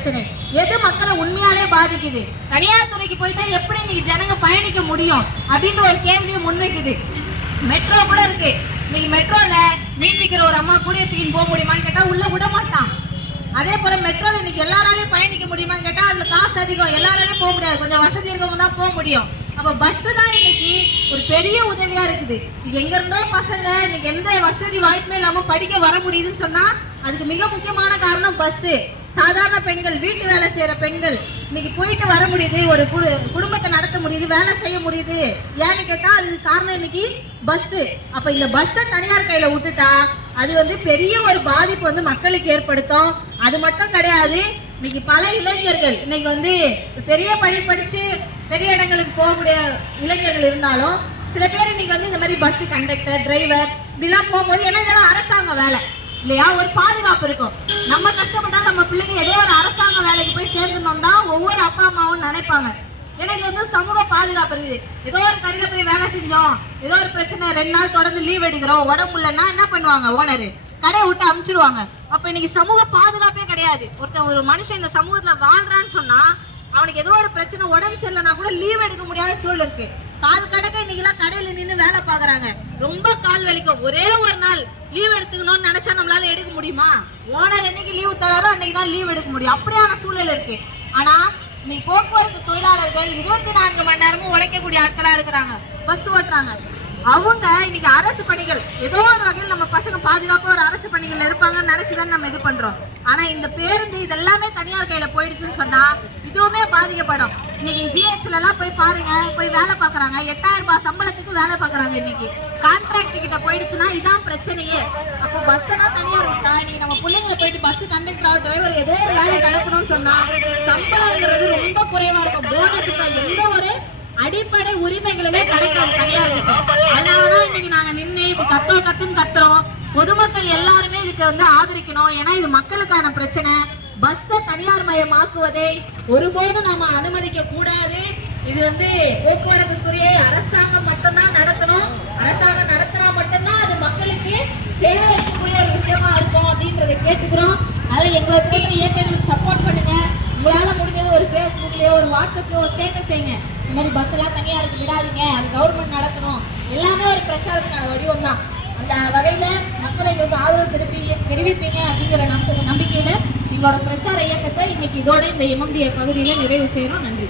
பிரச்சனை, எது மக்களை உண்மையாலே பாதிக்குது, தனியார் துறைக்கு போயிட்டா எப்படி இன்னைக்கு ஜனங்க பயணிக்க முடியும் அப்படின்ற ஒரு கேள்வியை முன்வைக்குது. மெட்ரோ கூட இருக்கு. இன்னைக்கு மெட்ரோல மீன் விற்கிற ஒரு அம்மா கூட தூக்கின்னு போக முடியுமான்னு கேட்டா உள்ள விட மாட்டான். அதே போல மெட்ரோல இன்னைக்கு எல்லாராலையும் பயணிக்க முடியுமான்னு கேட்டா அதுல காசு அதிகம், எல்லாராலையும் போக முடியாது, கொஞ்சம் வசதி இருக்கவங்க தான் போக முடியும். அப்ப பஸ் தான் இன்னைக்கு ஒரு பெரிய உதவியா இருக்குது. எங்க இருந்தோ பசங்க இன்னைக்கு எந்த வசதி வாய்ப்புமே இல்லாம படிக்க வர முடியுதுன்னு சொன்னா அதுக்கு மிக முக்கியமான காரணம் பஸ். சாதாரண பெண்கள், வீட்டு வேலை செய்யற பெண்கள் இன்னைக்கு போயிட்டு வர முடியுது, ஒரு குடும்பத்தை நடத்த முடியுது, வேலை செய்ய முடியுது. ஏன்னு கேட்டா அதுக்கு காரணம் இன்னைக்கு பஸ். அப்ப இந்த பஸ்ஸை தனியார் கையில விட்டுட்டா அது பெரிய ஒரு பாதிப்பு மக்களுக்கு ஏற்படுத்தும். அது மட்டும் கிடையாது, இன்னைக்கு பல இளைஞர்கள் இன்னைக்கு பெரிய படிச்சு பெரிய இடங்களுக்கு போகக்கூடிய இளைஞர்கள் இருந்தாலும் சில பேர் இன்னைக்கு இந்த மாதிரி பஸ் கண்டக்டர், டிரைவர் இப்படிலாம் போகும்போது என்ன, இதெல்லாம் அரசாங்க வேலை இல்லையா, ஒரு பாதுகாப்பு இருக்கும். நம்ம கஷ்டப்பட்டாலும் நம்ம பிள்ளைங்க ஏதோ ஒரு அரசாங்க வேலைக்கு போய் சேர்ந்துடணும் தான் ஒவ்வொரு அப்பா அம்மாவும் நினைப்பாங்க. ஏன்னா இது சமூக பாதுகாப்பு இருக்குது. ஏதோ ஒரு கடையில போய் வேலை செஞ்சோம், ஏதோ ஒரு பிரச்சனை, 2 நாள் தொடர்ந்து லீவ் எடுக்கிறோம், உடம்பு இல்லைன்னா என்ன பண்ணுவாங்க, ஓனரு கடையை விட்டு அமுச்சிடுவாங்க. அப்ப இன்னைக்கு சமூக பாதுகாப்பே கிடையாது. ஒரு மனுஷன் இந்த சமூகத்துல வாழ்றான்னு சொன்னா அவனுக்கு ஏதோ ஒரு பிரச்சனை, உடம்பு சரியில்லைன்னா கூட லீவ் எடுக்க முடியாத சூழல் இருக்கு. கால் கடக்க இன்னைக்கெல்லாம் கடையில நின்று வேலை பாக்குறாங்க, ரொம்ப கால் வலிக்கும். ஒரே ஒரு நாள் லீவ் எடுத்துக்கணும்னு நினைச்சா நம்மளால எடுக்க முடியுமா? ஓனர் என்னைக்கு லீவு தராரோ அன்னைக்கு தான் லீவ் எடுக்க முடியும். அப்படியான சூழல் இருக்கு. ஆனா இன்னைக்கு போக்குவரத்து தொழிலாளர்கள் 24 மணி நேரமும் உழைக்கக்கூடிய ஆட்களா இருக்கிறாங்க, பஸ் ஓட்டுறாங்க. அவங்க இன்னைக்கு அரசு பணிகள் ஏதோ ஒரு வகையில் நம்ம பசங்க பாதுகாப்பா ஒரு அரசு பணிகள் இருப்பாங்கன்னு நினைச்சுதான் நம்ம இது பண்றோம். ஆனா இந்த பேருந்து இதெல்லாமே தனியார் கையில போயிடுச்சுன்னு சொன்னா இதுவுமே பாதிக்கப்படும். இன்னைக்கு ஜிஹெச்ல எல்லாம் போய் பாருங்க, போய் வேலை பாக்குறாங்க, 8000 ரூபாய் சம்பளத்துக்கு வேலை பாக்குறாங்க. இன்னைக்கு கான்ட்ராக்ட் கிட்ட போயிடுச்சுன்னா இதான் பிரச்சனையே. அப்போ பஸ் எல்லாம் தனியார் விட்டா இன்னைக்கு நம்ம பிள்ளைங்களை போயிட்டு பஸ் கண்டக்டர், டிரைவர் ஏதோ ஒரு வேலை கிடக்கணும்னு சொன்னா சம்பளம்ங்கிறது ரொம்ப குறைவா இருக்கும். போனஸ் எந்த ஒரு அடிப்படை உரிமைகளுமே கிடைக்காது தனியார் கிட்ட. அதனாலதான் இன்னைக்கு நாங்க நின்று இப்ப கத்துன்னு கத்துறோம். பொதுமக்கள் எல்லாருமே இதுக்கு ஆதரிக்கணும். ஏன்னா இது மக்களுக்கான பிரச்சனை. பஸ்ஸை தனியார் மயமாக்குவதை ஒருபோதும் நாம அனுமதிக்க கூடாது. இது போக்குவரத்து துறையை அரசாங்கம் மட்டும்தான் நடத்தணும். அரசாங்கம் நடத்தினா மட்டும்தான் அது மக்களுக்கு தேவை இருக்கக்கூடிய ஒரு விஷயமா இருக்கும் அப்படின்றத கேட்டுக்கிறோம். அதை எங்களை போன்ற இயக்கங்களுக்கு சப்போர்ட் பண்ணுங்க. உங்களால முடிஞ்சது ஒரு ஃபேஸ்புக்லயோ ஒரு வாட்ஸ்அப்லயோ ஒரு ஸ்டேட்டஸ் செய்யுங்க. இந்த மாதிரி பஸ் எல்லாம் தனியாருக்கு விடாதீங்க, அது கவர்மெண்ட் நடத்தணும். எல்லாமே ஒரு பிரச்சாரத்துக்கான வடிவம் தான். அந்த வகையில மக்களை எங்களுக்கு ஆதரவு தெரிவிப்பீங்க அப்படிங்கிற நம்பிக்கையில எங்களோட பிரச்சார இயக்கத்தை இன்னைக்கு இதோட இந்த MMDA பகுதியில நிறைவு செய்யறோம். நன்றி.